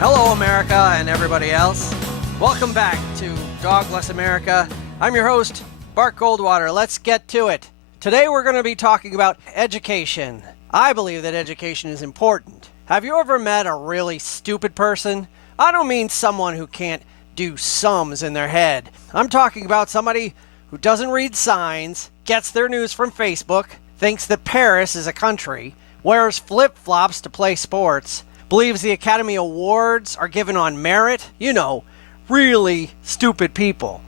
Hello, America and everybody else. Welcome back to Dogless America. I'm your host, Bart Goldwater. Let's get to it. Today we're going to be talking about education. I believe that education is important. Have you ever met a really stupid person? I don't mean someone who can't do sums in their head. I'm talking about somebody who doesn't read signs, gets their news from Facebook, thinks that Paris is a country, wears flip-flops to play sports, believes the Academy Awards are given on merit. You know, really stupid people.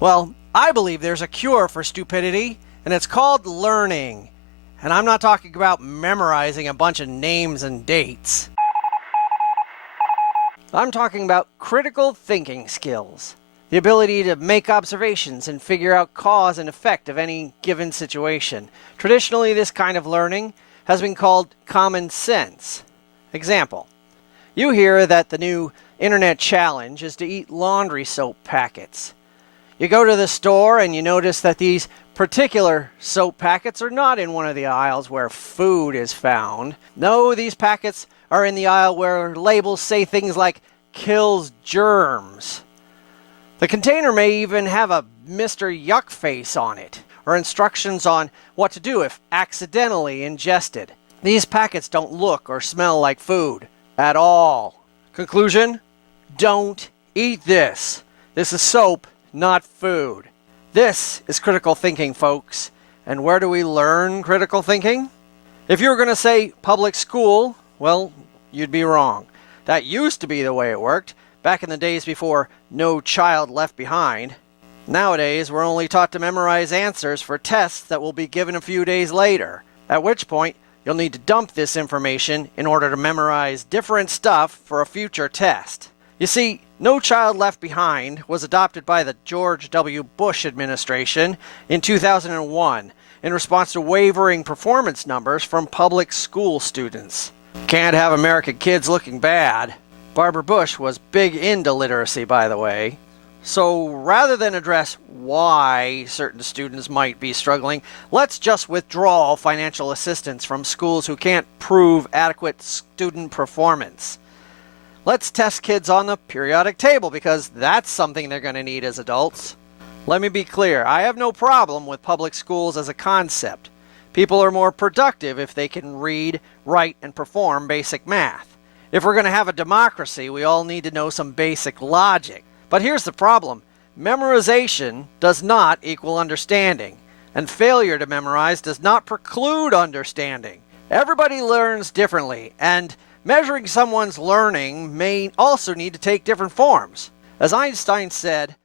Well, I believe there's a cure for stupidity, and it's called learning. And I'm not talking about memorizing a bunch of names and dates. I'm talking about critical thinking skills. The ability to make observations and figure out cause and effect of any given situation. Traditionally, this kind of learning has been called common sense. Example, you hear that the new internet challenge is to eat laundry soap packets. You go to the store and you notice that these particular soap packets are not in one of the aisles where food is found. No, these packets are in the aisle where labels say things like kills germs. The container may even have a Mr. Yuckface on it, or instructions on what to do if accidentally ingested. These packets don't look or smell like food at all. Conclusion? Don't eat this. This is soap, not food. This is critical thinking, folks. And where do we learn critical thinking? If you were going to say public school, well, you'd be wrong. That used to be the way it worked, back in the days before No Child Left Behind. Nowadays, we're only taught to memorize answers for tests that will be given a few days later, at which point you'll need to dump this information in order to memorize different stuff for a future test. You see, No Child Left Behind was adopted by the George W. Bush administration in 2001 in response to wavering performance numbers from public school students. Can't have American kids looking bad. Barbara Bush was big into literacy, by the way. So rather than address why certain students might be struggling, let's just withdraw financial assistance from schools who can't prove adequate student performance. Let's test kids on the periodic table because that's something they're going to need as adults. Let me be clear, I have no problem with public schools as a concept. People are more productive if they can read, write, and perform basic math. If we're going to have a democracy, we all need to know some basic logic. But here's the problem. Memorization does not equal understanding, and failure to memorize does not preclude understanding. Everybody learns differently, and measuring someone's learning may also need to take different forms. As Einstein said,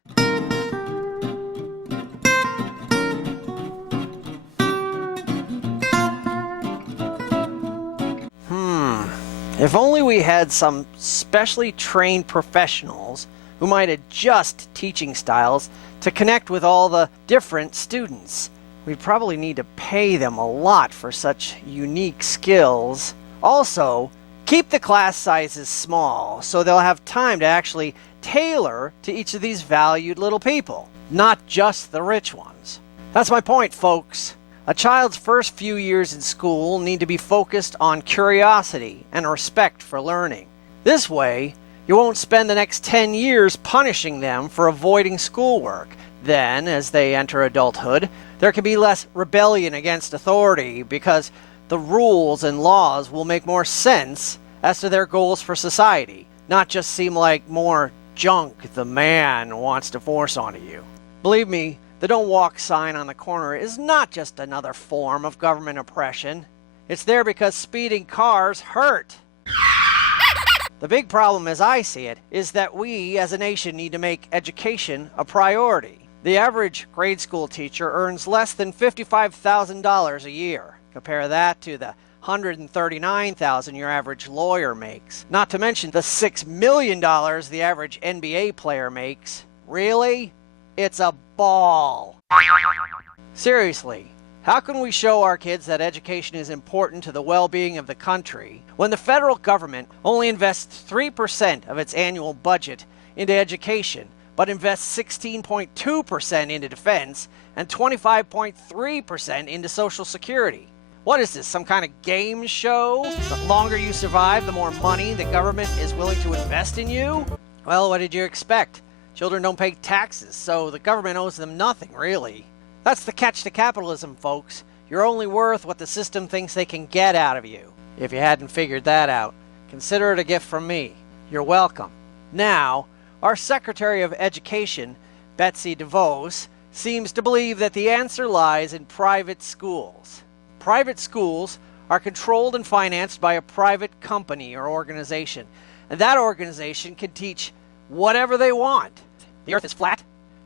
if only we had some specially trained professionals who might adjust teaching styles to connect with all the different students. We'd probably need to pay them a lot for such unique skills. Also, keep the class sizes small so they'll have time to actually tailor to each of these valued little people, not just the rich ones. That's my point, folks. A child's first few years in school need to be focused on curiosity and respect for learning. This way, you won't spend the next 10 years punishing them for avoiding schoolwork. Then, as they enter adulthood, there can be less rebellion against authority because the rules and laws will make more sense as to their goals for society, not just seem like more junk the man wants to force onto you. Believe me, the Don't Walk sign on the corner is not just another form of government oppression. It's there because speeding cars hurt. The big problem, as I see it, is that we as a nation need to make education a priority. The average grade school teacher earns less than $55,000 a year. Compare that to the $139,000 your average lawyer makes. Not to mention the $6 million the average NBA player makes. Really? It's a ball. Seriously, how can we show our kids that education is important to the well-being of the country when the federal government only invests 3% of its annual budget into education, but invests 16.2% into defense and 25.3% into Social Security? What is this, some kind of game show? The longer you survive, the more money the government is willing to invest in you? Well, what did you expect? Children don't pay taxes, so the government owes them nothing, really. That's the catch to capitalism, folks. You're only worth what the system thinks they can get out of you. If you hadn't figured that out, consider it a gift from me. You're welcome. Now, our Secretary of Education, Betsy DeVos, seems to believe that the answer lies in private schools. Private schools are controlled and financed by a private company or organization, and that organization can teach whatever they want. The earth is flat.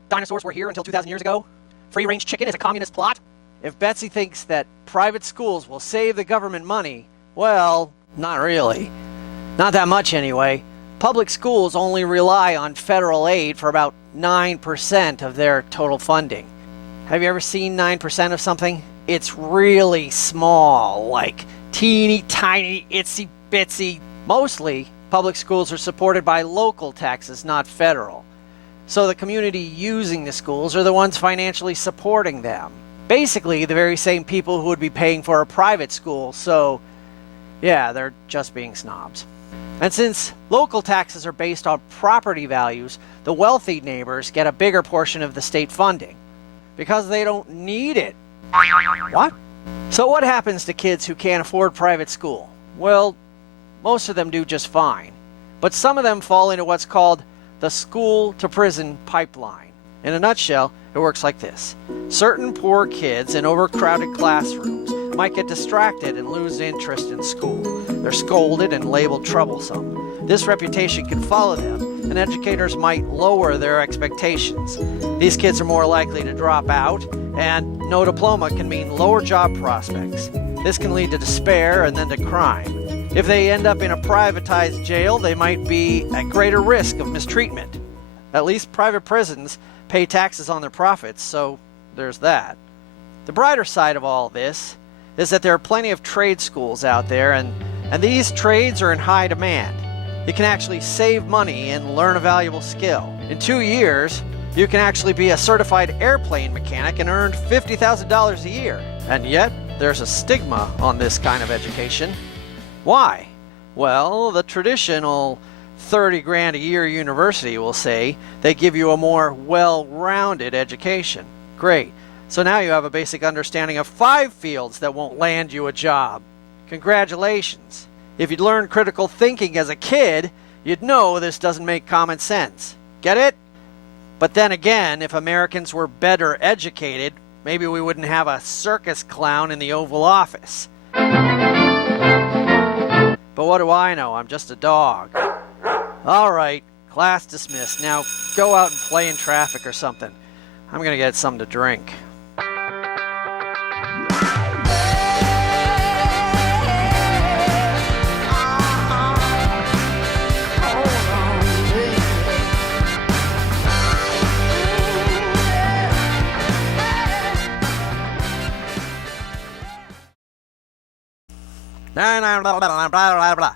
Dinosaurs were here until 2,000 years ago. Free-range chicken is a communist plot. If Betsy thinks that private schools will save the government money, well, not really. Not that much anyway. Public schools only rely on federal aid for about 9% of their total funding. Have you ever seen 9% of something? It's really small, like teeny tiny, itsy bitsy. Mostly, public schools are supported by local taxes, not federal. So the community using the schools are the ones financially supporting them. Basically, the very same people who would be paying for a private school, so yeah, they're just being snobs. And since local taxes are based on property values, the wealthy neighbors get a bigger portion of the state funding because they don't need it. What? So what happens to kids who can't afford private school? Well, most of them do just fine, but some of them fall into what's called the school-to-prison pipeline. In a nutshell, it works like this. Certain poor kids in overcrowded classrooms might get distracted and lose interest in school. They're scolded and labeled troublesome. This reputation can follow them, and educators might lower their expectations. These kids are more likely to drop out, and no diploma can mean lower job prospects. This can lead to despair and then to crime. If they end up in a privatized jail, they might be at greater risk of mistreatment. At least private prisons pay taxes on their profits, so there's that. The brighter side of all this is that there are plenty of trade schools out there, and these trades are in high demand. You can actually save money and learn a valuable skill. In 2 years, you can actually be a certified airplane mechanic and earn $50,000 a year. And yet, there's a stigma on this kind of education. Why? Well, the traditional 30 grand a year university will say they give you a more well-rounded education. Great. So now you have a basic understanding of 5 fields that won't land you a job. Congratulations. If you'd learned critical thinking as a kid, you'd know this doesn't make common sense. Get it? But then again, if Americans were better educated, maybe we wouldn't have a circus clown in the Oval Office. But what do I know? I'm just a dog. All right, class dismissed. Now go out and play in traffic or something. I'm going to get something to drink. Blah, blah, blah, blah, blah, blah.